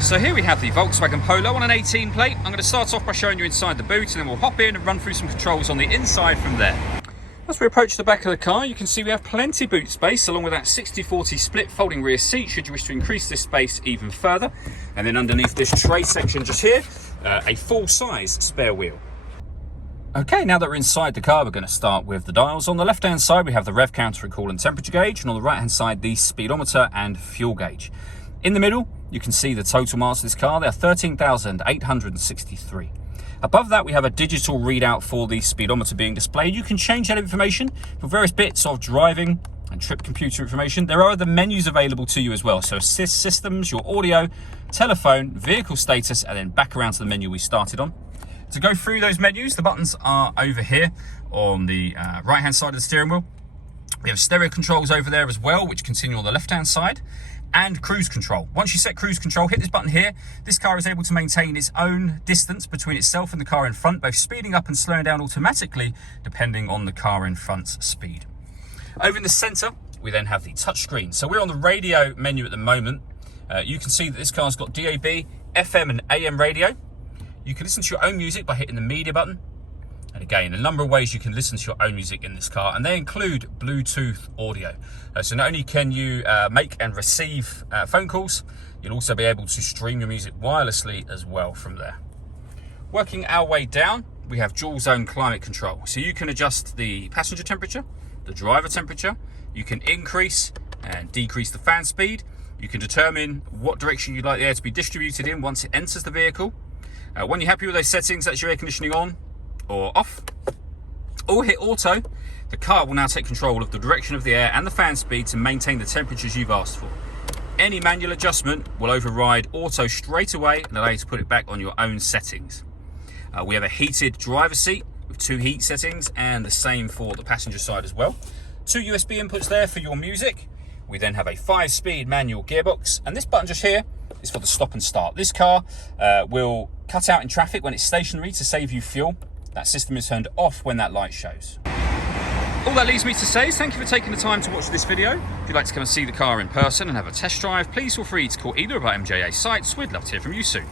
So here we have the Volkswagen Polo on an 18 plate. I'm going to start off by showing you inside the boot, and then we'll hop in and run through some controls on the inside from there. As we approach the back of the car, you can see we have plenty of boot space, along with that 60-40 split folding rear seat should you wish to increase this space even further. And then underneath this tray section just here, a full-size spare wheel. Okay, now that we're inside the car, we're going to start with the dials. On the left-hand side, we have the rev counter, recall and temperature gauge, and on the right-hand side, the speedometer and fuel gauge. In the middle, you can see the total miles of this car. They are 13,863. Above that, we have a digital readout for the speedometer being displayed. You can change that information for various bits of driving and trip computer information. There are other menus available to you as well. So assist systems, your audio, telephone, vehicle status, and then back around to the menu we started on. To go through those menus, the buttons are over here on the right-hand side of the steering wheel. We have stereo controls over there as well, which continue on the left-hand side, and cruise control. Once you set cruise control, hit this button here. This car is able to maintain its own distance between itself and the car in front, both speeding up and slowing down automatically, depending on the car in front's speed. Over in the center, we then have the touchscreen. So we're on the radio menu at the moment. You can see that this car's got DAB, FM and AM radio. You can listen to your own music by hitting the media button. And again, a number of ways you can listen to your own music in this car, and they include Bluetooth audio. So not only can you make and receive phone calls, you'll also be able to stream your music wirelessly as well from there. Working our way down, we have dual zone climate control. So you can adjust the passenger temperature, the driver temperature. You can increase and decrease the fan speed. You can determine what direction you'd like the air to be distributed in once it enters the vehicle. When you're happy with those settings, that's your air conditioning on or off, or hit auto. The car will now take control of the direction of the air and the fan speed to maintain the temperatures you've asked for. Any manual adjustment will override auto straight away and allow you to put it back on your own settings. We have a heated driver's seat with 2 heat settings, and the same for the passenger side as well. 2 USB inputs there for your music. We then have a 5-speed manual gearbox, and this button just here is for the stop and start. This car will cut out in traffic when it's stationary to save you fuel. That system is turned off when that light shows. All that leaves me to say is thank you for taking the time to watch this video. If you'd like to come and see the car in person and have a test drive, please feel free to call either of our MJA sites. We'd love to hear from you soon.